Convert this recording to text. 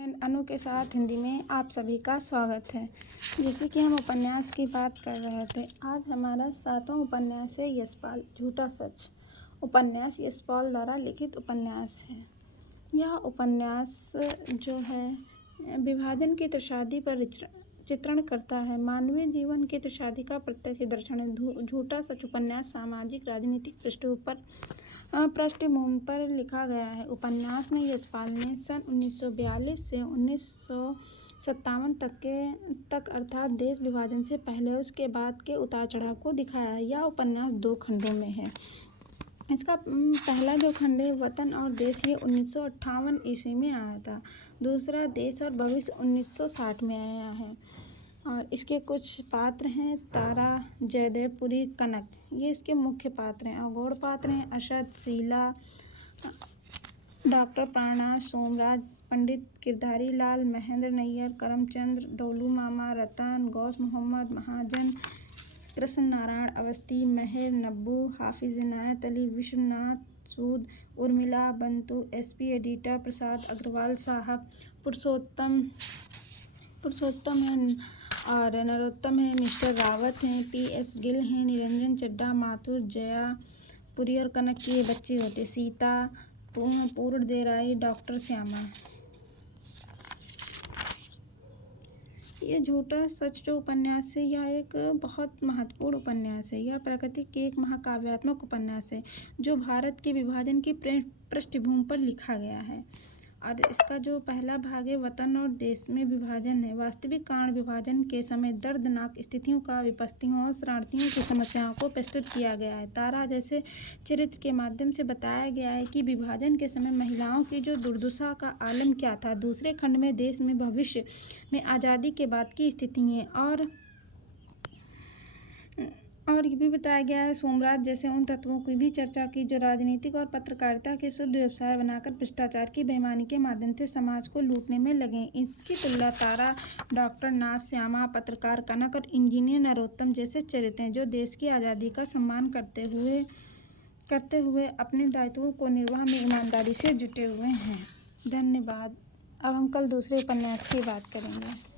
अनु के साथ हिंदी में आप सभी का स्वागत है। जैसे कि हम उपन्यास की बात कर रहे थे, आज हमारा 7वां उपन्यास है यशपाल झूठा सच। उपन्यास यशपाल द्वारा लिखित उपन्यास है। यह उपन्यास जो है विभाजन की त्रसादी पर चित्रण करता है। मानवीय जीवन की त्रसादी का प्रत्यक्ष दर्शन है। झूठा सच उपन्यास सामाजिक राजनीतिक पृष्ठभूमि पर लिखा गया है। उपन्यास में यशपाल ने सन 1942 से 1957 तक अर्थात देश विभाजन से पहले उसके बाद के उतार चढ़ाव को दिखाया है। यह उपन्यास 2 खंडों में है। इसका पहला जो खंड है वतन और देश, ये 1958 ईस्वी में आया था। दूसरा देश और भविष्य 1960 में आया है। और इसके कुछ पात्र हैं तारा, जयदेव पुरी, कनक, ये इसके मुख्य पात्र हैं। और गौड़ पात्र हैं अरशद, शीला, डॉक्टर प्राणा, सोमराज, पंडित गिरधारी लाल, महेंद्र नैयर, करमचंद्र, दौलू मामा, रतन, गौस मोहम्मद, महाजन, कृष्ण नारायण अवस्थी, महर, नब्बू, हाफिज इनायत अली, विश्वनाथ सूद, उर्मिला, बंतु, एसपी एडिटर, प्रसाद अग्रवाल साहब, पुरुषोत्तम है और नरोत्तम है, मिस्टर रावत हैं, पीएस गिल हैं, निरंजन चड्ढा, माथुर, जया पुरी और कनक की ये बच्चे होते, सीता, पूर्ण देराई, डॉक्टर श्यामा। ये झूठा सच जो उपन्यास है यह एक बहुत महत्वपूर्ण उपन्यास है। यह प्रकृति के एक महाकाव्यात्मक उपन्यास है जो भारत के विभाजन की पृष्ठभूमि पर लिखा गया है। और इसका जो पहला भाग है वतन और देश में विभाजन है। वास्तविक कारण विभाजन के समय दर्दनाक स्थितियों का, विपत्तियों और शरणार्थियों की समस्याओं को प्रस्तुत किया गया है। तारा जैसे चरित्र के माध्यम से बताया गया है कि विभाजन के समय महिलाओं की जो दुर्दशा का आलम क्या था। दूसरे खंड में देश में भविष्य में आज़ादी के बाद की स्थिति है और ये भी बताया गया है सोमराज जैसे उन तत्वों की भी चर्चा की जो राजनीतिक और पत्रकारिता के शुद्ध व्यवसाय बनाकर भ्रष्टाचार की बेईमानी के माध्यम से समाज को लूटने में लगे। इसकी तुलना तारा, डॉक्टर नाथ, श्यामा, पत्रकार कनक और इंजीनियर नरोत्तम जैसे चरित्र हैं जो देश की आज़ादी का सम्मान करते हुए अपने दायित्वों को निर्वाह में ईमानदारी से जुटे हुए हैं। धन्यवाद। अब हम कल दूसरे उपन्यास की बात करेंगे।